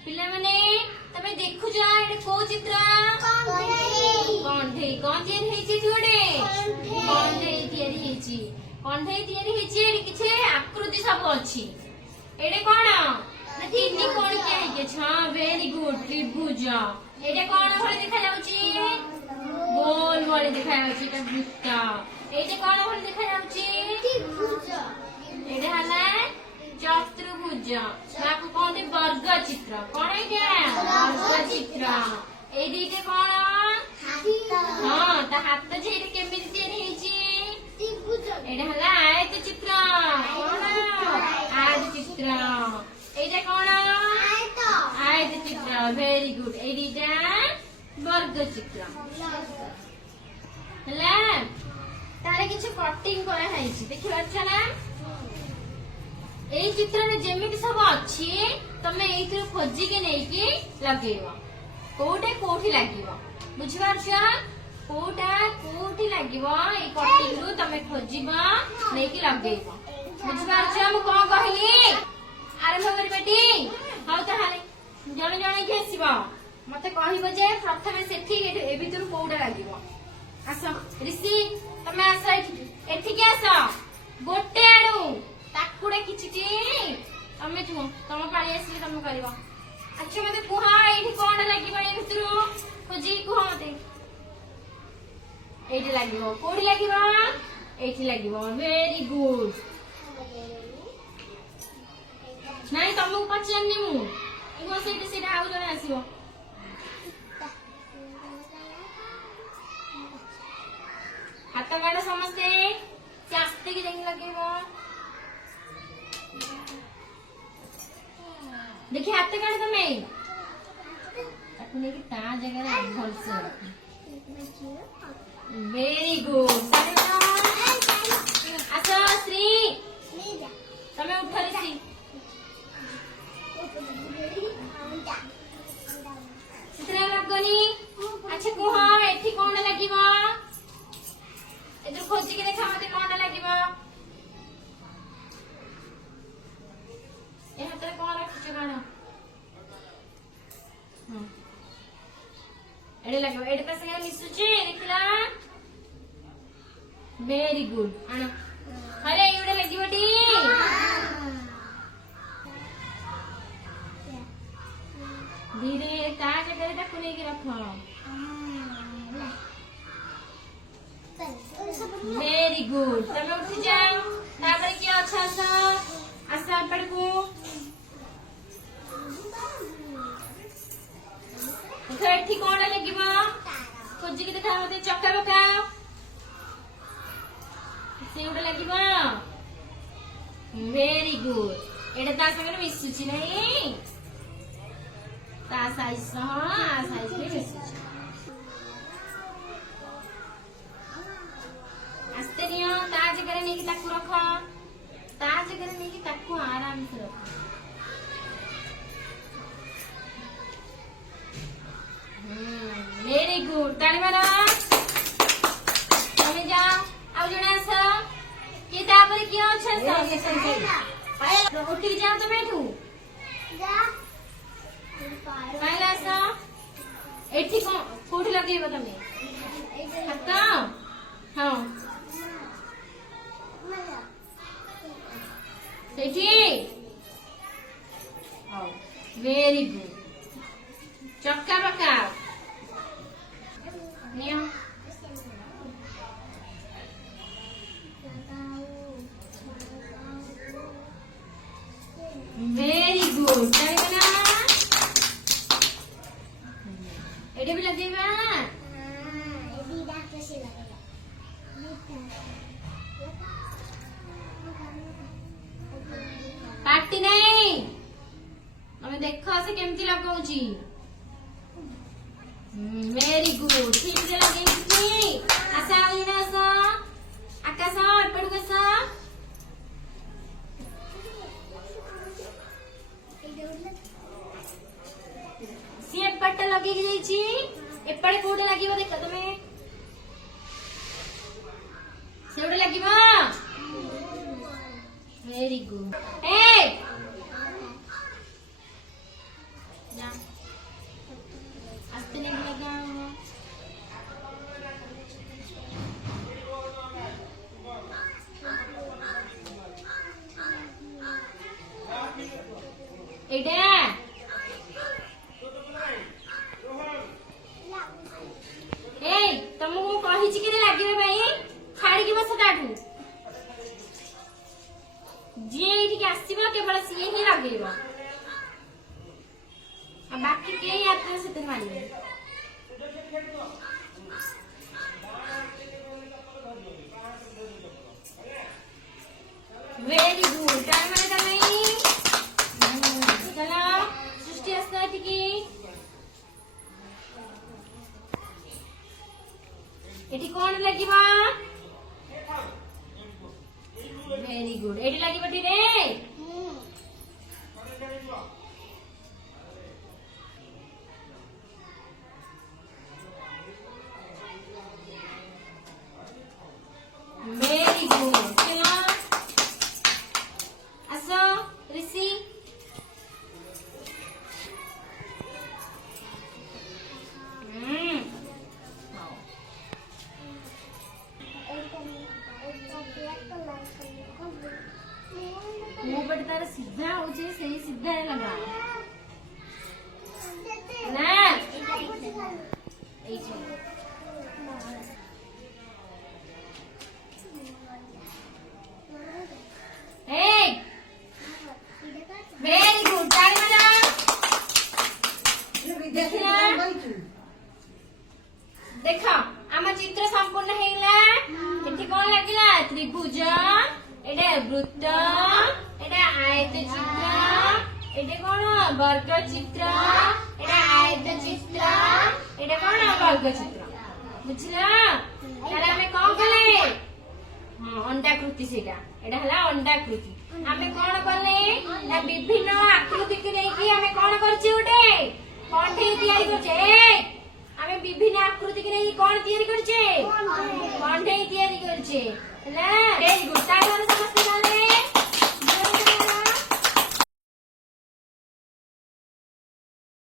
पिला माने तमे देखु जा एटे को चित्र कंठे कोन जे हेची जोडे कंठे तियारी हेची कंठे तियारी हेची एटे किछे आकृति सब अछि एटे कोन ना तीन कोन के हेके छ वेरी गुड त्रिभुज एटे कोन भले देखा जाउची गोल भले देखा जाउची एटा वृत्त एटे कोन भले देखा जाउची त्रिभुज एटे हला चतुर्भुज ताको कहते वर्ग चित्र कोन है क्या वर्ग चित्र ए दीटे कोन हां ता हाथ जे एटे केमिति तयारी हेची त्रिभुज एटा हला आयत चित्र कोन आयत चित्र एटा कोन आयत चित्र वेरी गुड ए दीटा वर्ग चित्र हला तारे किछ कटिंग करा हैछि देखि अच्छा ना ए चित्र में जेमिति सब अछि तमे एथि खोजी के नै कि लगेबो कोठे कोठी लागिबो बुझि पारछ कोठा कोठी लागिबो ए कटिंग रु तमे खोजिबो नै कि लगेबो बुझि पारछ हम कोन कहली आरंभ करी बेटी हाउ ताहाले जण जण के आसीबो मते कहिबो जे प्रथमे सेठी ए भितर कोठा लागिबो आसो ऋषि तमे आसो एठी के आसो गोटे आडू ताकुडे किछिटी तमे छु तम पाळी आसी तम करबो अच्छा मते कुहा एठी कोन लागिबो ए भितरु खोजी कुहा मते एठी लागिबो कोडी लागिबो एठी लागिबो वेरी गुड नाही तमु पचन्नी मु इगो सेठी सेटा आउ जने आसीबो हाथ गाड़ समस्ते आस्ते की जाई लगेबो देखिए हाथ काट तमे ताकू ने कि ता जगह रे भल से वेरी गुड अच्छा श्री तमे उठा ऋषि चित्र लगनी अच्छा को हां एठी कोन लागिबो एदर खोजी के देखा मते कोन लागिबो ए हाथ रे कोन रखछ गाना एडे लागो एडे पास के मिसुची देखला वेरी गुड आना अरे एडे लागिबोटी धीरे ता जगह ता कुने की रखो वेरी गुड तमे उठ जाओ तापर की अच्छा सा आसा पड़कू एठी कोन लागिबो खोजी के देखा मते चक्का बका से उडे लागिबो वेरी गुड एटा ता संगे मिसुची नहीं ता साइज साइज में मिसुची आस्ते नियो ता जगह ने की ताकू रखो ता जगह ने की ताकू आराम से रखो वेरी गुड ताली मारो तमे जाओ आउ जणा आसो के तापर कियो छ सब उठी जाओ तमे एठू जा पाइला आसो एठी कोठी लगेबो तमे हाथ हां सेठी हां वेरी गुड चक्का बका नियो वेरी गुड ताली बना एडे भी लगेबा एडी दा कैसे लगेगा काटी नहीं हमें देखो से केमती लगाउची वेरी गुड ठीक से लगेगी आशा आइना सा आकाश एपड़ के सा सी एपड़ लगे जाई छी एपड़ कोडे लागिबो देख तमे सेउडे लागिबो वेरी गुड ए जा आस्ते नहीं लगा एडा ए तुमको कहि कि लागिबे भाई छाड़ी की बस काटू जी ये आसब केवल सी ही लगे बाकी कई आत्मा से मानवे वेरी गुड टाइम चलो सृष्टि आस्ता एटी कौन लगे वेरी गुड एटी लगे रे वेरी गुड चलो आसो ऋषि मुंह पर तार सीधा हो जाए सही सीधा है लगा ना वेरी गुड ताली बजाओ देखो आम चित्र संपूर्ण हेला एठी कोन लागिला त्रिभुज एडे वृत्त एडे आयत चित्र एडे कोन वर्ग चित्र एडे आयत चित्र एडे कोन वर्ग चित्र बुझला तारे हमें कोन कले हां अंडाकृति सेटा एडा हला अंडाकृति हमें कोन कले ना विभिन्न आकृति के लेकी हमें कोन करछि उठे कंठे तैयारी करछे हमें विभिन्न आकृति के लेकी कोन तैयारी करछे कंठे तैयारी करछे हला वेरी गुड तारे